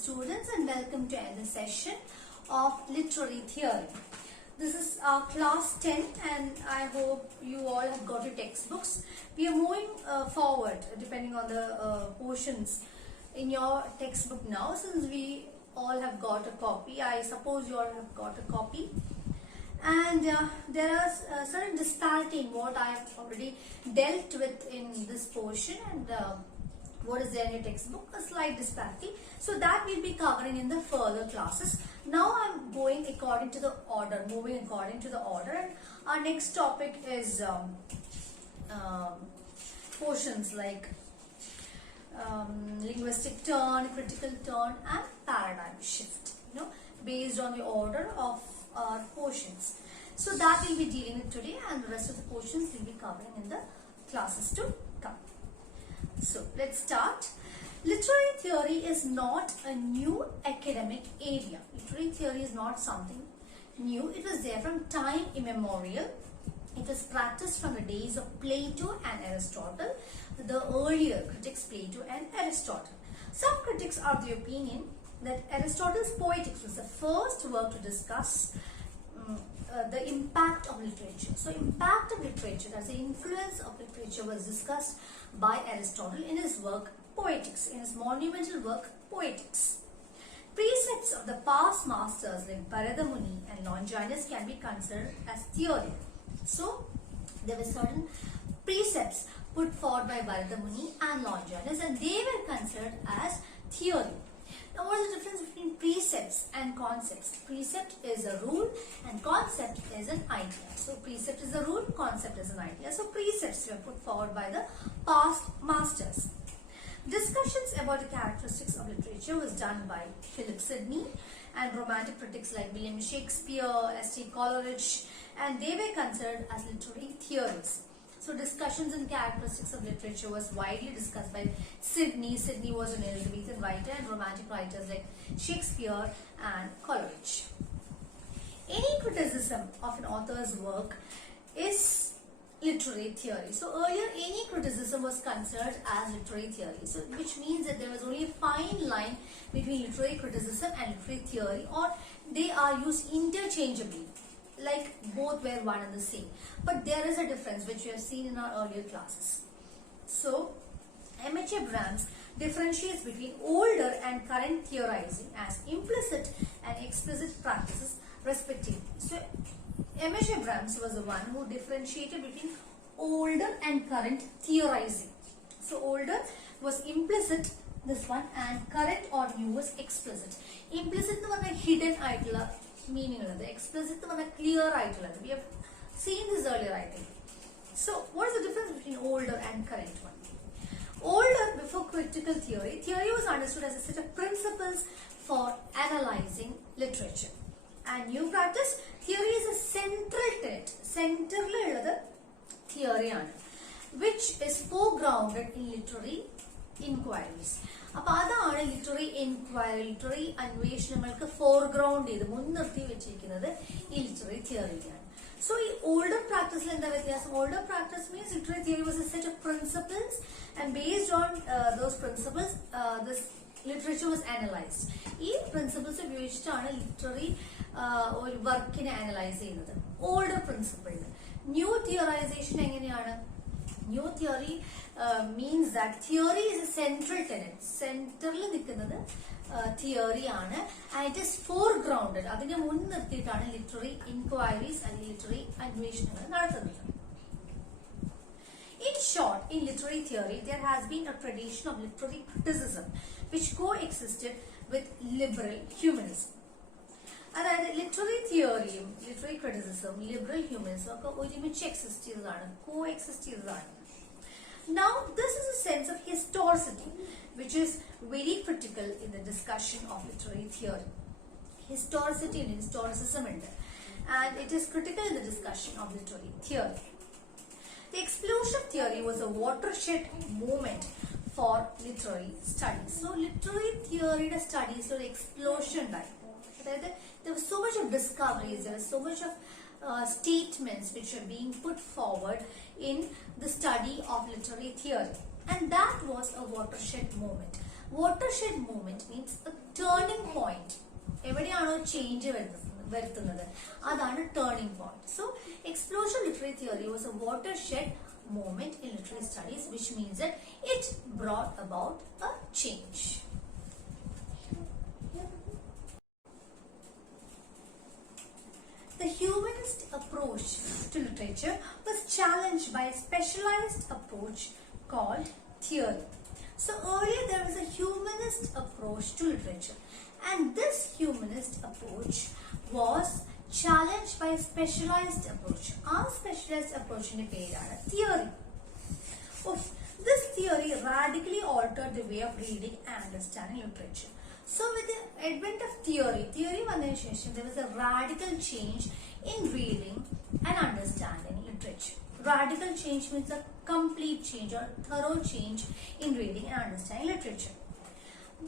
students, and welcome to another session of literary theory. This is our class 10 and I hope you all have got your textbooks. We are moving forward depending on the portions in your textbook now, since we all have got a copy. I suppose you all have got a copy. And there are certain disparity in what I have already dealt with in this portion and what is there in your textbook, a slight disparity. So that we'll be covering in the further classes. Now I'm going according to the order, moving according to the order, and our next topic is portions like linguistic turn, critical turn and paradigm shift, based on the order of our portions. So that we'll be dealing with today, and the rest of the portions we'll be covering in the classes to come. So let's start. Literary theory is not a new academic area. Literary theory is not something new. It was there from time immemorial. It was practiced from the days of Plato and Aristotle, the earlier critics Plato and Aristotle. Some critics are of the opinion that Aristotle's Poetics was the first work to discuss the impact of literature. So impact of literature, as the influence of literature, was discussed by Aristotle in his work Poetics, in his monumental work Poetics. Precepts of the past masters like Bharadamuni and Longinus can be considered as theory. So there were certain precepts put forward by Bharadamuni and Longinus, and they were considered as theory. Now, what is the difference between precepts and concepts? Precept is a rule and concept is an idea. So, precept is a rule, concept is an idea. So, precepts were put forward by the past masters. Discussions about the characteristics of literature was done by Philip Sidney and romantic critics like William Shakespeare, S.T. Coleridge, and they were considered as literary theories. So discussions and characteristics of literature was widely discussed by Sidney. Sidney was an Elizabethan writer, and romantic writers like Shakespeare and Coleridge. Any criticism of an author's work is literary theory. So earlier any criticism was considered as literary theory. So which means that there was only a fine line between literary criticism and literary theory, or they are used interchangeably, like both were one and the same. But there is a difference which we have seen in our earlier classes. So M.H. Abrams differentiates between older and current theorizing as implicit and explicit practices respectively. So M.H. Abrams was the one who differentiated between older and current theorizing. So older was implicit, this one, and current or new was explicit. Implicit is a hidden idea meaning, the explicit is a clear idea. We have seen this earlier, I think. So what is the difference between older and current one? Older, before critical theory, theory was understood as a set of principles for analyzing literature. And new practice, theory is a central tenet, central theory, which is foregrounded in literary inquiries. അപ്പോൾ അതാണ് literary enquiry, literary അന്വേഷണങ്ങൾക്ക് foreground ചെയ്ത് മുൻനിർത്തി വെച്ചിരിക്കുന്നത് ഈ literary തിയറിയാണ്. So ഈ older പ്രാക്ടീസിൽ എന്താ വ്യത്യാസം? Older practice means literary theory was A set of principles and based on those principles this literature was analysed. ഈ പ്രിൻസിപ്പിൾസ് ഉപയോഗിച്ചിട്ടാണ് ലിറ്റററി ഒരു വർക്കിനെ അനലൈസ് ചെയ്യുന്നത് ഓൾഡർ പ്രിൻസിപ്പിളിൽ. ന്യൂ തിയറൈസേഷൻ എങ്ങനെയാണ്? New theory means that theory is a central tenet. Central നിൽക്കുന്നത് theory ആണ്, and it is foregrounded. അതിനെ മുൻനിർത്തിയിട്ടാണ് literary inquiries അല്ലെങ്കിൽ ലിറ്റററി അന്വേഷണങ്ങൾ നടത്തുന്നത്. In short, in literary theory, there has been a tradition of literary criticism which coexisted with liberal humanism. അതായത് literary തിയറിയും literary criticism liberal humanism ഒക്കെ ഒരുമിച്ച് exist ചെയ്തതാണ്, coexist ചെയ്തതാണ്. Now this is a sense of historicity which is very critical in the discussion of literary theory. Historicity and historicism ഉണ്ട്, and it is critical in the discussion of literary theory. The explosion of theory was a watershed moment for literary studies. So literary theory studies ഒരു explosion ഉണ്ടായി. There was so much of discoveries, there was so much of statements which are being put forward in the study of literary theory, and that was a watershed moment. Watershed moment means a turning point. എവിടെയാണോ change വരുത്തുന്നത് അതാണ് turning point. So explosion literary theory was a watershed moment in literary studies, which means that it brought about a change. The humanist approach to literature was challenged by a specialized approach called theory. So earlier there was a humanist approach to literature, and this humanist approach was challenged by a specialized approach. Our specialized approach in theory. This theory radically altered the way of reading and understanding literature. So with the advent of theory there was a radical change in reading and understanding literature. Radical change means a complete change or thorough change in reading and understanding literature.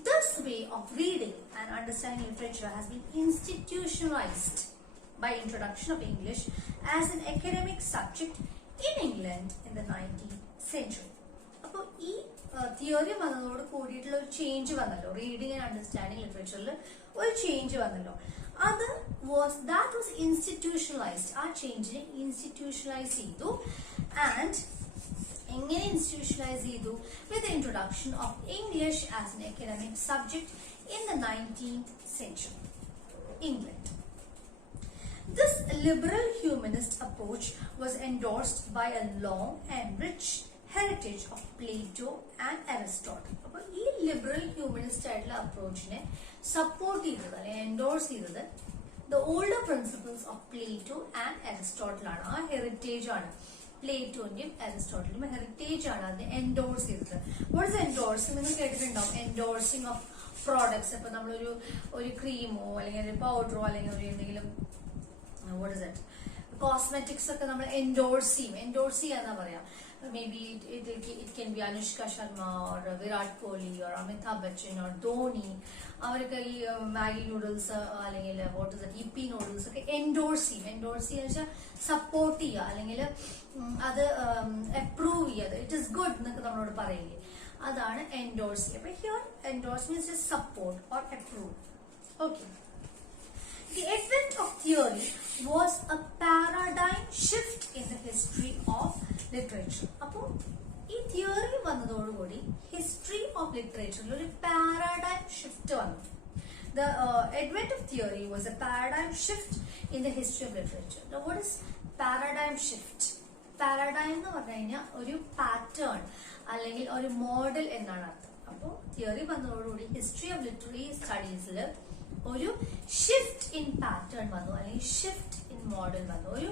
This way of reading and understanding literature has been institutionalized by introduction of English as an academic subject in England in the 19th century. അപ്പോൾ ഈ theory വന്നതോട് കൂടിയിട്ടുള്ള ഒരു change വന്നല്ലോ, reading and understanding ലിറ്ററേച്ചറിൽ ഒരു change വന്നല്ലോ. അത് that was institutionalized. ആ ചേഞ്ചിനെ ഇൻസ്റ്റിറ്റ്യൂഷണലൈസ് ചെയ്തു. ആൻഡ് എങ്ങനെ ഇൻസ്റ്റിറ്റ്യൂഷണലൈസ് ചെയ്തു? With the introduction of English as an economic subject in the 19th century, England. This liberal humanist approach was endorsed by a long and rich heritage of Plato and Aristotle. അപ്പോൾ ഈ liberal humanist ആയിട്ടുള്ള അപ്രോച്ചിനെ support ചെയ്തത് അല്ലെങ്കിൽ endorse ചെയ്തത് the older principles of Plato and Aristotle ആണ്. ആ heritage ആണ്, പ്ലേറ്റോന്റെയും അരിസ്റ്റോട്ടിന്റെയും heritage ആണ് അതിനെ എൻഡോഴ്സ് ചെയ്തത്. വാട്ട് ഇസ് എൻഡോഴ്സിംഗ് എന്ന് കേട്ടിട്ടുണ്ടാവും. എൻഡോഴ്സിംഗ് ഓഫ് പ്രോഡക്ട്സ്. ഇപ്പൊ നമ്മളൊരു ക്രീമോ അല്ലെങ്കിൽ ഒരു പൗഡറോ അല്ലെങ്കിൽ ഒരു എന്തെങ്കിലും വാട്ട് ഇസ് ഇറ്റ് കോസ്മെറ്റിക്സ് ഒക്കെ നമ്മൾ എൻഡോഴ്സ് ചെയ്യും. എൻഡോഴ്സ് ചെയ്യാന്നാ പറയാം. Maybe it can be Anushka Sharma or Virat Kohli or Amitabh Bachchan or Dhoni. അവരൊക്കെ ഈ മാഗി നൂഡിൽസ് അല്ലെങ്കിൽ വാട്ട് ഇസ് ഇപ്പി നൂഡിൽസ് ഒക്കെ എൻഡോഴ്സ് ചെയ്യും. എൻഡോഴ്സ് ചെയ്യുക വെച്ചാൽ സപ്പോർട്ട് ചെയ്യുക അല്ലെങ്കിൽ അത് അപ്രൂവ് ചെയ്യുക. ഇറ്റ് ഇസ് ഗുഡ് എന്നൊക്കെ നമ്മളോട് പറയില്ലേ, അതാണ് എൻഡോഴ്സ് ചെയ്യുക. അപ്പൊ here endorse means support or approve. Okay. The advent of theory was a paradigm shift in the history of literature. അപ്പോൾ ഈ തിയറി വന്നതോടുകൂടി ഹിസ്റ്ററി ഓഫ് ലിറ്ററേച്ചറിൽ ഒരു പാരാഡൈം ഷിഫ്റ്റ് വന്നു. The advent of theory was a paradigm shift in the history of literature. Now what is paradigm shift? Paradigm എന്ന് പറഞ്ഞു കഴിഞ്ഞാൽ ഒരു pattern അല്ലെങ്കിൽ ഒരു മോഡൽ എന്നാണ് അർത്ഥം. അപ്പോൾ തിയറി വന്നതോടുകൂടി ഹിസ്റ്ററി ഓഫ് ലിറ്റററി സ്റ്റഡീസിൽ ഒരു ഷിഫ്റ്റ് ഇൻ പാറ്റേൺ വന്നു അല്ലെങ്കിൽ ഷിഫ്റ്റ് ഇൻ മോഡൽ വന്നു, ഒരു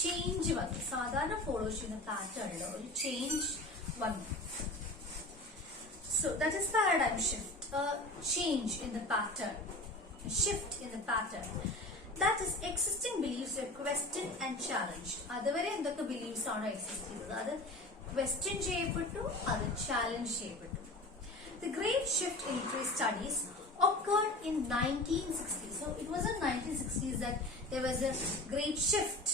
ചേഞ്ച് വന്നു. സാധാരണ ഫോളോ ചെയ്യുന്ന പാറ്റേണിൽ ഒരു ചേഞ്ച് വന്നു. So that is paradigm shift, a change in the pattern, a shift in the pattern. That is existing beliefs were questioned and challenged. അതുവരെ എന്തൊക്കെ ബിലീഫ്സ് ആണോ എക്സിസ്റ്റ് ചെയ്തത് അത് ക്വസ്റ്റ്യൻ ചെയ്യപ്പെട്ടു, അത് ചാലഞ്ച് ചെയ്യപ്പെട്ടു. The great shift in literary studies occurred in 1960s. So it was in 1960s that there was a great shift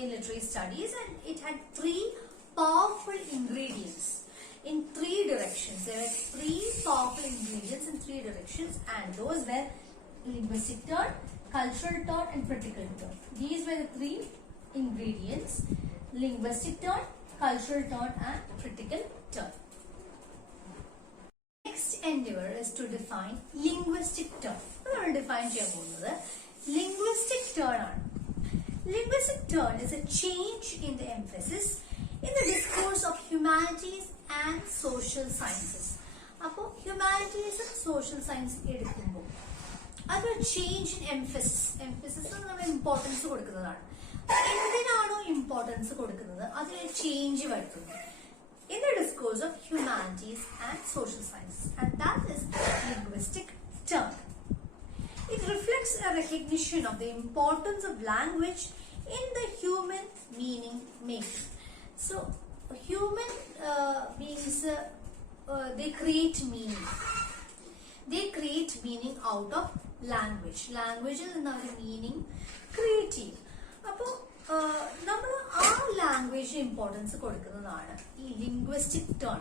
in literary studies, and it had three powerful ingredients in three directions. There were three powerful ingredients in three directions, and those were linguistic turn, cultural turn, and critical turn. These were the three ingredients: linguistic turn, cultural turn, and critical turn. Next endeavor is to define linguistic turn. We will define linguistic turn. Linguistic turn is a change in the emphasis in the discourse of humanities and social sciences. അപ്പോൾ humanities and social science എടുക്കുമ്പോൾ അതൊരു change in emphasis നമ്മൾ importance കൊടുക്കുന്നതാണ്. എന്തിനാണോ importance കൊടുക്കുന്നത് അതിനൊരു change വരുത്തുന്നു in the discourse of humanities and social sciences, and that is linguistic turn. It reflects a recognition of the importance of language in the human meaning making. So human beings they create meaning. They create meaning out of language. Language is another meaning creative. അപ്പോൾ നമ്മൾ ആ language importance കൊടുക്കുന്നതാണ് ഈ linguistic turn.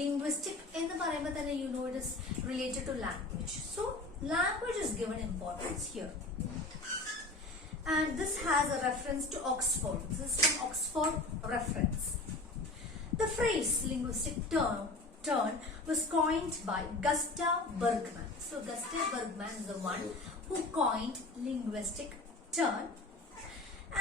Linguistic എന്ന് പറയുമ്പോൾ തന്നെ you know it is related to language. So language is given importance here. And this has a reference to Oxford. This is from Oxford reference. The phrase linguistic turn was coined by Gustav Bergman. So Gustav Bergman is the one who coined linguistic turn.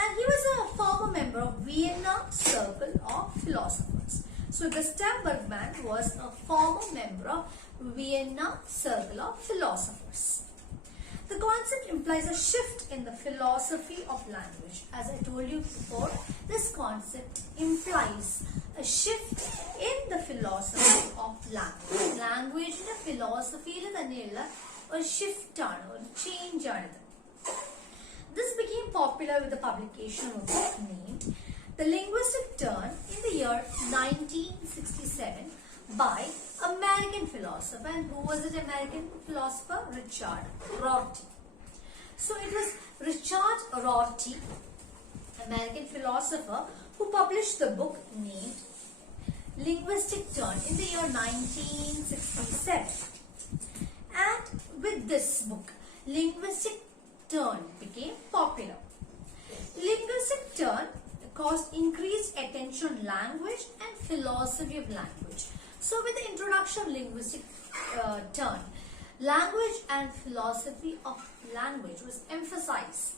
And he was a former member of Vienna Circle of Philosophers. So Gustav Bergman was a former member of Vienna Circle of Philosophers. The concept implies a shift in the philosophy of language. As I told you before, this concept implies a shift in the philosophy of language. Language in the philosophy is a shift, a change. This became popular with the publication of a book named The Linguistic Turn in the year 1967 by American philosopher. And who was it? American philosopher? Richard Rorty. So it was Richard Rorty, American philosopher, who published the book named Linguistic Turn in the year 1967. And with this book, Linguistic Turn became popular. Linguistic Turn caused increased attention on language and philosophy of language. So with the introduction of linguistic turn, language and philosophy of language was emphasized.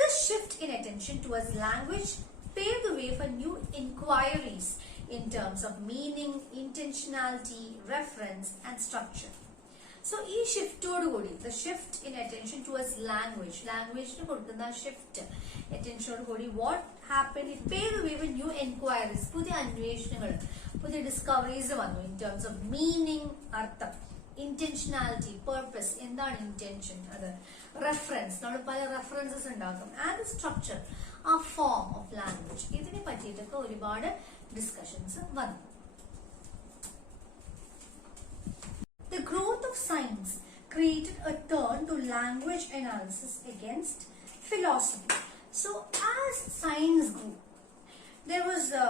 This shift in attention towards language paved the way for new inquiries in terms of meaning, intentionality, reference and structure. So ഈ ഷിഫ്റ്റോട് കൂടി the shift in attention towards languageന് കൊടുക്കുന്ന shift attentionോട് കൂടി what happened, it paved the way for new inquiries, പുതിയ അന്വേഷണങ്ങൾ, പുതിയ discoveries വന്നു in terms of meaning, അർത്ഥം, intentionality, purpose, എന്താണ് intention, അത് reference, നമ്മൾ പല references ഉണ്ടാക്കും, and structure, ആ form of language, ഇതിനെ പറ്റിയിട്ടൊക്കെ ഒരുപാട് ഡിസ്കഷൻസ് വന്നു. The growth of science created a turn to language analysis against philosophy. So as science grew, there was a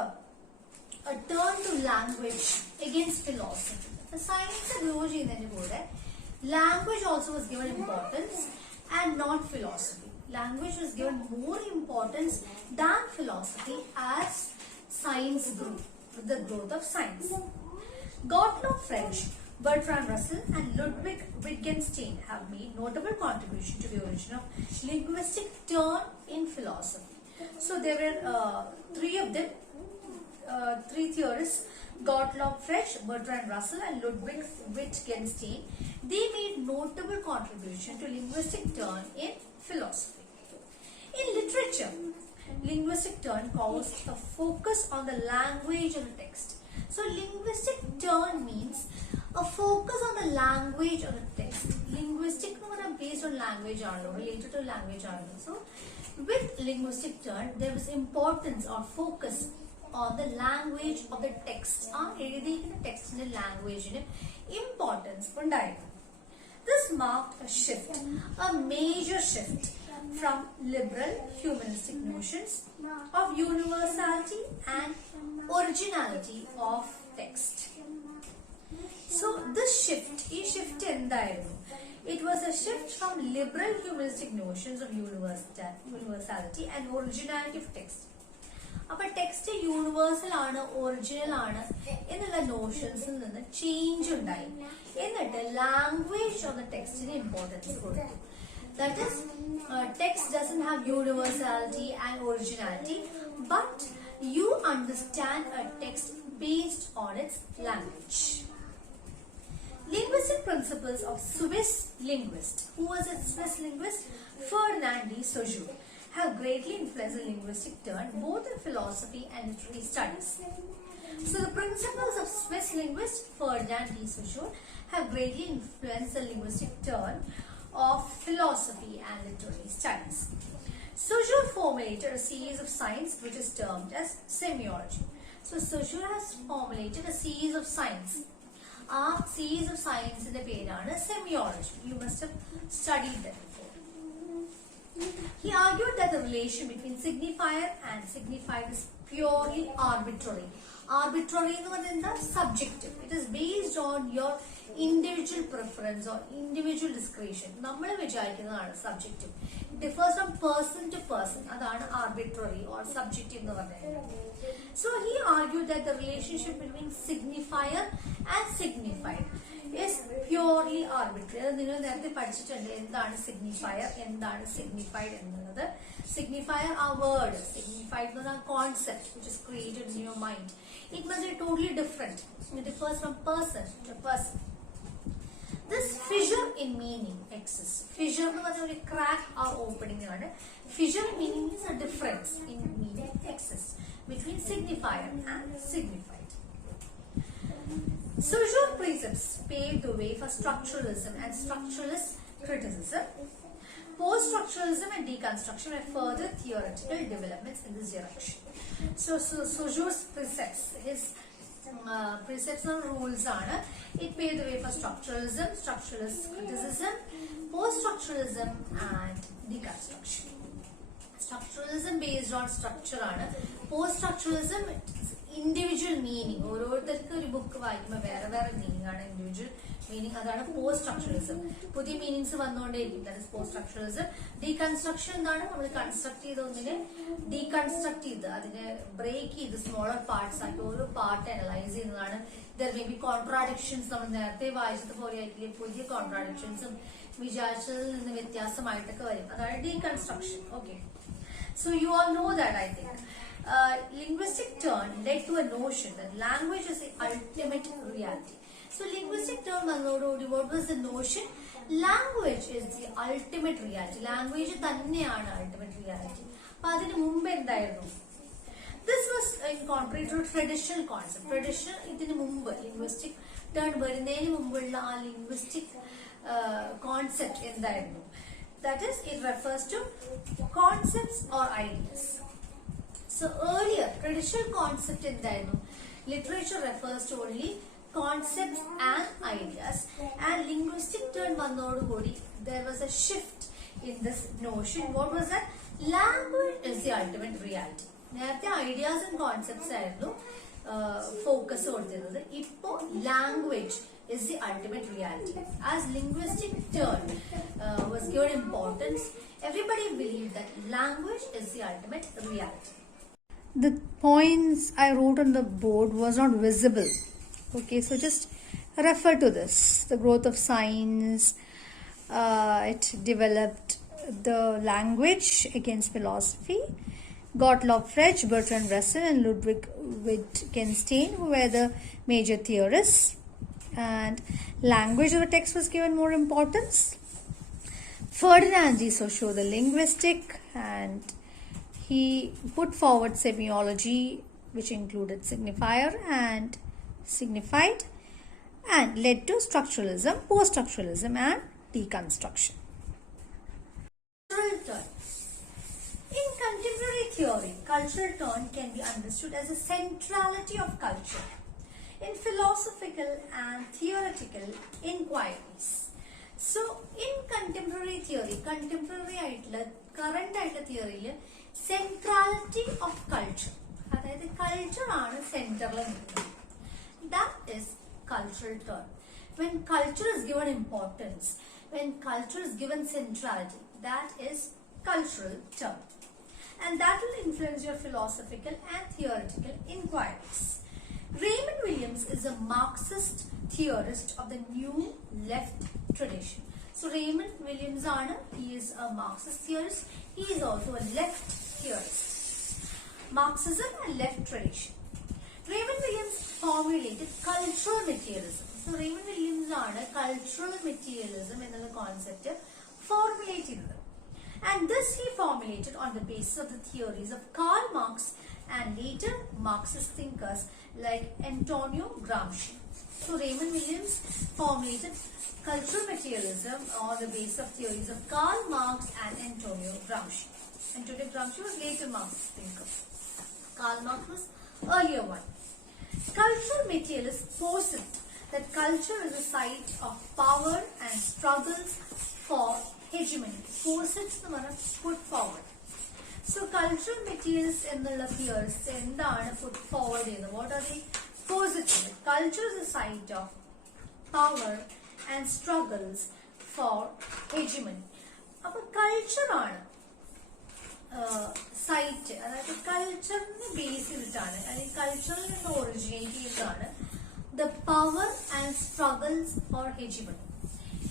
turn to language against philosophy. The science grew, language also was given importance and not philosophy. Language was given more importance than philosophy as science grew, with the growth of science. Gottlob Frege, Bertrand Russell and Ludwig Wittgenstein have made notable contribution to the origin of linguistic turn in philosophy. So there were three of them, three theorists, Gottlob Frege, Bertrand Russell and Ludwig Wittgenstein. They made notable contribution to linguistic turn in philosophy. In literature, linguistic turn caused a focus on the language of the text. So linguistic turn means a focus on the language of the text. Linguistic based on language, related to language. So with linguistic turn, there was importance or focus on the language of the text. The text in the language importance. This marked a shift, a major shift from liberal humanistic notions of universality and originality of text. So this shift, it was a shift from liberal humanistic notions of universality and originality of text. But text universal aanu, original aanu ennulla notions ninnu change undayi. Ennittu language of the text ine importance koduthu. That is, text doesn't have universality and originality, but you understand a text based on its language. Linguistic principles of Swiss linguist. Who was a Swiss linguist? Ferdinand de Saussure. Have greatly influenced the linguistic turn both in philosophy and literary studies. So the principles of Swiss linguist Ferdinand de Saussure have greatly influenced the linguistic turn of philosophy and literary studies. Saussure formulated a series of science which is termed as semiology. So Saussure has formulated a series of science. A series of science in the period semiology. You must have studied that before. He argued that the relation between signifier and signified is purely arbitrary. Arbitrary എന്ന് പറയുന്നത് subjective. It is based on your individual preference or individual discretion. നമ്മൾ വിചാരിക്കുന്നതാണ് subjective. It differs from person to person. അതാണ് arbitrary or subjective എന്ന് പറയുന്നത്. So he argued that the relationship between signifier and signified is purely arbitrary. അത് നിങ്ങൾ നേരത്തെ പഠിച്ചിട്ടുണ്ട് എന്താണ് signifier, എന്താണ് signified എന്നുള്ളത്. Signifier are word, signified is a concept which is created in your mind. It must be totally different. It differs from person to person. This fissure in meaning exists. Fissure എന്ന് പറഞ്ഞാൽ ഒരു crack or opening ആണ്. Fissure in meaning is a difference in meaning exists between signifier and signified. Social precepts paved the way for structuralism and structuralist criticism. Post-structuralism and deconstruction were further theoretical developments in this direction. So Sojour's precepts, his precepts and rules are, it paved the way for structuralism, structuralist criticism, post-structuralism and deconstruction. Structuralism based on structure ആണ്. Post-structuralism individual meaning. ഓരോരുത്തർക്ക് ഒരു book വായിക്കുമ്പോൾ വേറെ വേറെ meaning ആണ്. Individual meaning അതാണ് post structuralism. പുതിയ meanings വന്നുകൊണ്ടേയിരിക്കും. That is post structuralism. Deconstruction എന്താണ്? നമ്മൾ കൺസ്ട്രക്ട് ചെയ്ത ഒന്നിനെ ഡീകൺസ്ട്രക്ട് ചെയ്ത് അതിനെ ബ്രേക്ക് ചെയ്ത് സ്മോളർ പാർട്സ് ആക്കി ഓരോ പാർട്ട് അനലൈസ് ചെയ്യുന്നതാണ്. There may be contradictions. നമ്മൾ നേരത്തെ വായിച്ചതുപോലെ ആയിരിക്കില്ല, പുതിയ കോൺട്രാഡിക്ഷൻസും വിചാരിച്ചതിൽ നിന്ന് വ്യത്യാസമായിട്ടൊക്കെ വരും. അതാണ് deconstruction. Okay, so you all know that, I think. Linguistic turn led to a notion that language is the ultimate reality. So linguistic turn വന്നതോടുകൂടി what was the notion? Language is the ultimate reality. Language തന്നെയാണ് ultimate reality. അപ്പൊ അതിന് മുമ്പ് എന്തായിരുന്നു? This was in contrary to traditional concept. Traditional ഇതിന് മുമ്പ് linguistic turn വരുന്നതിന് മുമ്പുള്ള ആ linguistic concept എന്തായിരുന്നു? That is, it refers to concepts or ideas. So earlier, traditional concept എന്തായിരുന്നു? Literature refers to only concepts and ideas. And linguistic turn വന്നതോടുകൂടി there was a shift in this notion. What was that? Language is the ultimate reality. നേരത്തെ ideas and concepts ആയിരുന്നു focus കൊടുത്തിരുന്നത്. ഇപ്പോൾ language is the ultimate reality. As linguistic turn was given importance, everybody believed that language is the ultimate reality. The points I wrote on the board was not visible. Okay, so just refer to this. The growth of science, it developed the language against philosophy. Gottlob Frege, Bertrand Russell and Ludwig Wittgenstein, who were the major theorists. And language of the text was given more importance. Ferdinand de Saussure, the linguistic, and he put forward semiology, which included signifier and signified, and led to structuralism, post-structuralism, and deconstruction. Cultural turn. In contemporary theory, cultural turn can be understood as a centrality of culture in philosophical and theoretical inquiries. So, in contemporary theory, contemporary ആയിട്ടുള്ള current ആയിട്ടുള്ള theory, centrality of culture. അതായത് culture ആണ് സെന്ററിൽ നിൽക്കുന്നത്. That is cultural turn. When culture is given importance, when culture is given centrality, that is cultural turn. And that will influence your philosophical and theoretical inquiries. Raymond Williams is a Marxist theorist of the new left tradition. So Raymond Williams, he is a Marxist theorist. He is also a left theorist. Marxism and left tradition. Raymond Williams formulated cultural materialism. So Raymond Williams cultural materialism in the concept formulated. And this he formulated on the basis of the theories of Karl Marx and later Marxist thinkers like Antonio Gramsci. So Raymond Williams formulated cultural materialism on the basis of theories of Karl Marx and Antonio Gramsci. Antonio Gramsci was later Marxist thinker. Karl Marx was earlier one. Cultural materialists posit that culture is a site of power and struggles for hegemony. Posits എന്ന് പറഞ്ഞാൽ put forward. So cultural materials എന്നുള്ള peers എന്താണ് put forward ചെയ്യുന്നത്? What are they positing? Culture is a site of power and struggles for hegemony. അപ്പോൾ culture ആണ് site, അതായത് കൾച്ചറിനെ base ചെയ്തിട്ടാണ്, അല്ലെങ്കിൽ കൾച്ചറിൽ നിന്ന് ഒറിജിനേറ്റ് ചെയ്തതാണ് the power and struggles for hegemony.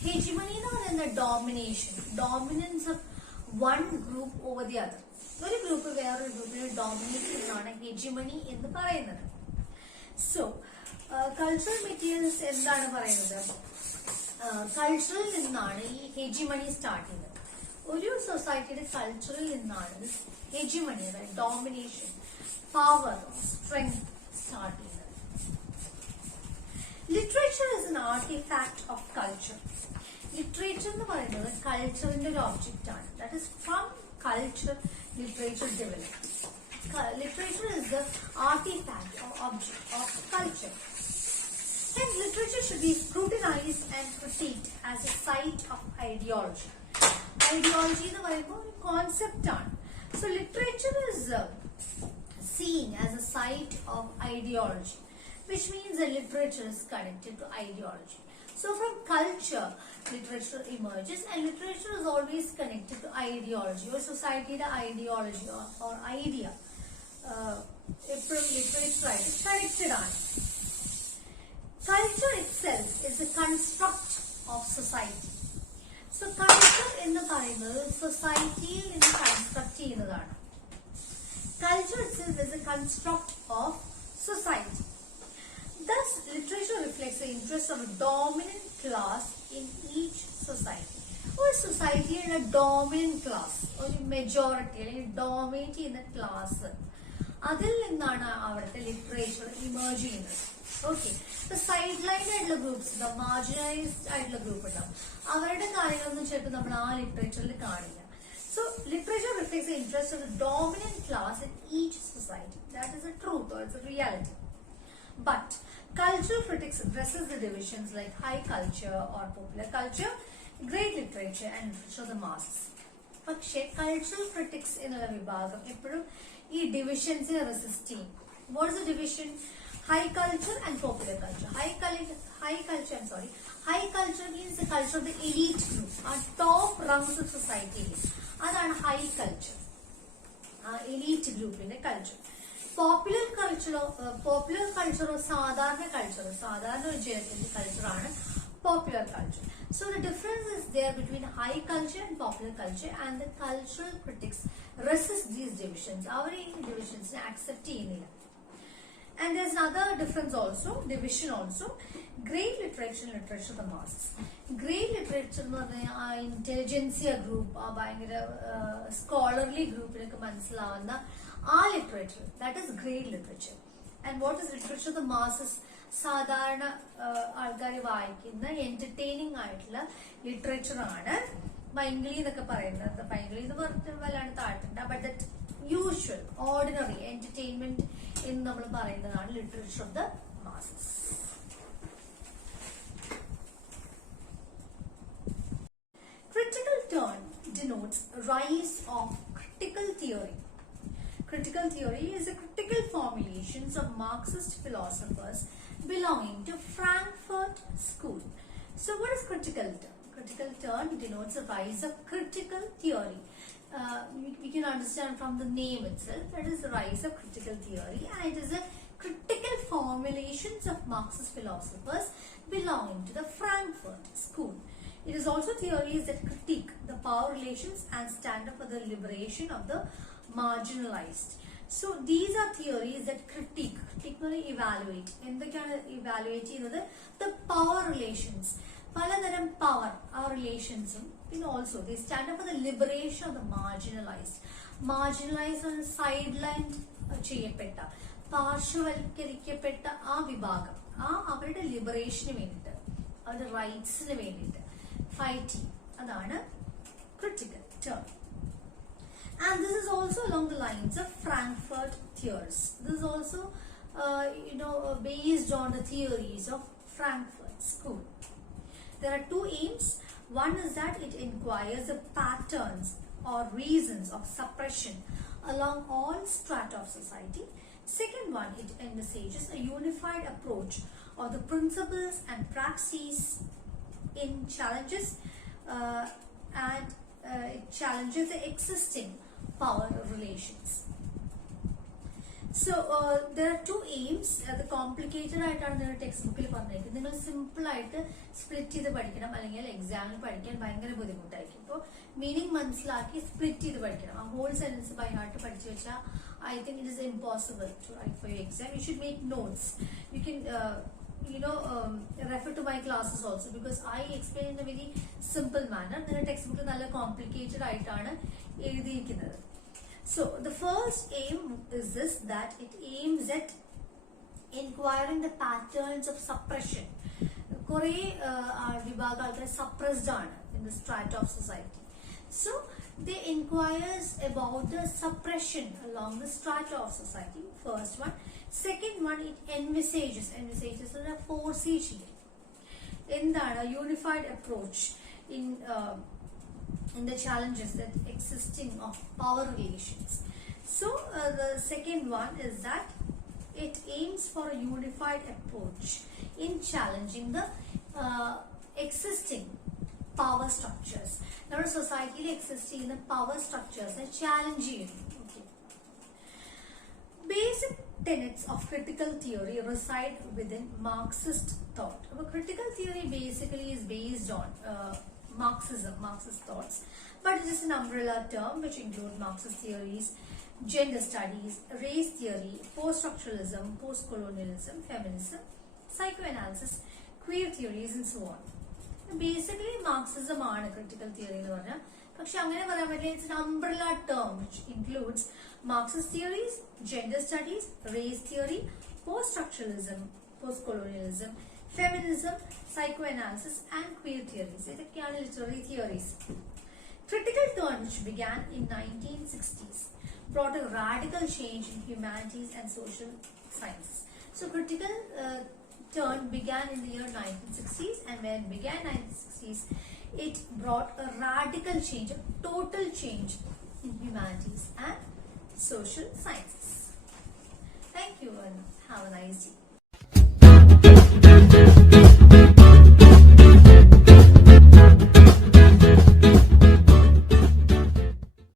Hegemony എന്ന് പറയുന്ന domination, dominance of one group over the other. ഒരു ഗ്രൂപ്പ് വേറൊരു ഗ്രൂപ്പിനെ ഡോമിനേറ്റ് ചെയ്യുന്നതാണ് ഹെജിമണി എന്ന് പറയുന്നത്. സോ കൾച്ചറൽ മെറ്റീരിയൽസ് എന്താണ് പറയുന്നത്? കൾച്ചറിൽ നിന്നാണ് ഈ ഹെജിമണി സ്റ്റാർട്ട് ചെയ്യുന്നത്. ഒരു സൊസൈറ്റിയുടെ കൾച്ചറിൽ നിന്നാണ് ഹെജിമണി, അതായത് ഡോമിനേഷൻ, പവർ, സ്ട്രെങ്ത് സ്റ്റാർട്ട് ചെയ്യുന്നത്. Literature is an artefact of culture. Literature എന്ന് പറയുന്നത് കൾച്ചറിന്റെ ഒരു ഒബ്ജക്റ്റ് ആണ്. That is from culture literature develop. Literature is the artifact or object of culture. Hence, literature should be scrutinized and critiqued as a site of ideology. Ideology എന്ന് പറയുമ്പോൾ ഒരു concept ആണ്. So, literature is seen as a site of ideology, which means that literature is connected to ideology. So, from culture, literature emerges, and literature is always connected to ideology or society, the ideology or idea. Literature is connected on. Culture itself is a construct of society. So, culture in the society in the construct. Culture itself is a construct of society. Thus, literature reflects the interests of a dominant class in each society. Or society in a dominant class, or a majority, or a dominating class. അതിൽ നിന്നാണ് അവിടുത്തെ literature ഇമേർജ് ചെയ്യുന്നത്. Okay, side line ആയിട്ടുള്ള groups ഉണ്ടാവും, മാർജിനൈസ്ഡ് ആയിട്ടുള്ള group ഉണ്ടാവും. അവരുടെ കാര്യങ്ങളൊന്നും ചിലപ്പോൾ നമ്മൾ ആ ലിറ്ററേച്ചറിൽ കാണില്ല. So literature reflects the interest of the dominant class in each society. That is A truth or it's A reality. But cultural critics addresses the divisions like high culture or popular culture, great literature and literature of the masses. പക്ഷേ cultural critics എന്നുള്ള വിഭാഗം എപ്പോഴും ഈ ഡിവിഷൻസിനെ resist ചെയ്യും. What is the division? High culture and popular culture. High culture means the culture of the elite group, ആ top rungs of സൊസൈറ്റിയിൽ, അതാണ് high culture, ആ എലീറ്റ് ഗ്രൂപ്പിന്റെ കൾച്ചർ. പോപ്പുലർ കൾച്ചറോ സാധാരണ ഒരു ജനത്തിന്റെ കൾച്ചറാണ് popular culture. So the difference is there between high culture and popular culture, and the cultural critics resist these divisions. Our divisions accept ചെയ്യുന്നില്ല. And there's another difference also, division also. Great literature of the masses. Great literature എന്ന് പറഞ്ഞാൽ ആ ഇന്റലിജൻസിയ group, ആ ഭയങ്കര scholarly ഗ്രൂപ്പിനൊക്കെ മനസ്സിലാവുന്ന ആ literature, that is great literature. And what is literature of the masses? സാധാരണ ആൾക്കാർ വായിക്കുന്ന എന്റർടൈനിങ് ആയിട്ടുള്ള ലിറ്ററേച്ചർ ആണ് പൈങ്കിളി എന്നൊക്കെ പറയുന്നത്. പൈങ്കിളി എന്ന് പറഞ്ഞിട്ട് വല്ലാണ്ട് താഴ്ത്തണ്ട, but that usual ordinary entertainment എന്ന് നമ്മൾ പറയുന്നതാണ് literature of the masses. Critical turn denotes rise of critical theory. Critical theory is a critical formulations of Marxist philosophers belonging to Frankfurt School. So what is critical turn? Critical turn denotes a rise of critical theory. We can understand from the name itself that is the rise of critical theory, and it is a critical formulations of Marxist philosophers belonging to the Frankfurt School. It is also theories that critique the power relations and stand up for the liberation of the marginalized. So these are theories that critique evaluate. എന്തൊക്കെയാണ് evaluate ചെയ്യുന്നത്? The power relations, പലതരം power ആ റിലേഷൻസും, പിന്നെ also they stand up for the liberation of the marginalized. Marginalized ആണ് side line ചെയ്യപ്പെട്ട, പാർശ്വവൽക്കരിക്കപ്പെട്ട ആ വിഭാഗം, ആ അവരുടെ ലിബറേഷന് വേണ്ടിയിട്ട്, അവരുടെ റൈറ്റ്സിന് വേണ്ടിയിട്ട് ഫൈറ്റ് ചെയ്യും. അതാണ് critical turn. And this is also along the lines of Frankfurt theories. This is also, based on the theories of Frankfurt School. There are two aims. One is that it inquires the patterns or reasons of suppression along all strata of society. Second one, it envisages a unified approach of the principles and praxis in challenges and it challenges the existing power relations. So there are two aims. The complicated ആയിട്ടാണ് നിങ്ങൾ text ബുക്കിൽ പറഞ്ഞിരിക്കുന്നത്. നിങ്ങൾ simple ആയിട്ട് split ചെയ്ത് പഠിക്കണം, അല്ലെങ്കിൽ എക്സാമിന് പഠിക്കാൻ ഭയങ്കര ബുദ്ധിമുട്ടായിരിക്കും. ഇപ്പോൾ മീനിങ് മനസ്സിലാക്കി സ്പ്ലിറ്റ് ചെയ്ത് പഠിക്കണം. ആ ഹോൾ സെന്റൻസ് ബൈ ഹാർട്ട് പഠിച്ചു വെച്ചാൽ I think it is impossible to write for your exam. You should make notes. You can refer to my classes also, because I explain in a very simple manner. The textbook is very complicated ആയിട്ടാണ് എഴുതിയിരിക്കുന്നത്. So the first aim is this, that it aims at inquiring the patterns of suppression. Kore vibhaga alkar suppressed aanu in the strata of society. So they inquires about the suppression along the strata of society. First one. Second one, it envisages a foreseeing endana unified approach in the challenges that existing of power relations. So the second one is that it aims for a unified approach in challenging the existing power structures. Now society existing in the power structures and challenging. Okay. Basic tenets of critical theory reside within Marxist thought. Critical theory basically is based on Marxist thoughts, but it is an umbrella term which includes Marxist theories, gender studies, race theory, post-structuralism, post-colonialism, feminism, psychoanalysis, queer theories, and so on. Basically, Marxism is critical theory. But it's an umbrella term which includes Marxist theories, gender studies, race theory, post-structuralism, post-colonialism, feminism, psychoanalysis, and queer theories. These are literary theories. Critical turn, which began in 1960s, brought a radical change in humanities and social sciences. So critical turn began in the year 1960s, and when it began in 1960s, it brought a radical change, a total change in humanities and social sciences. Thank you and have a nice day.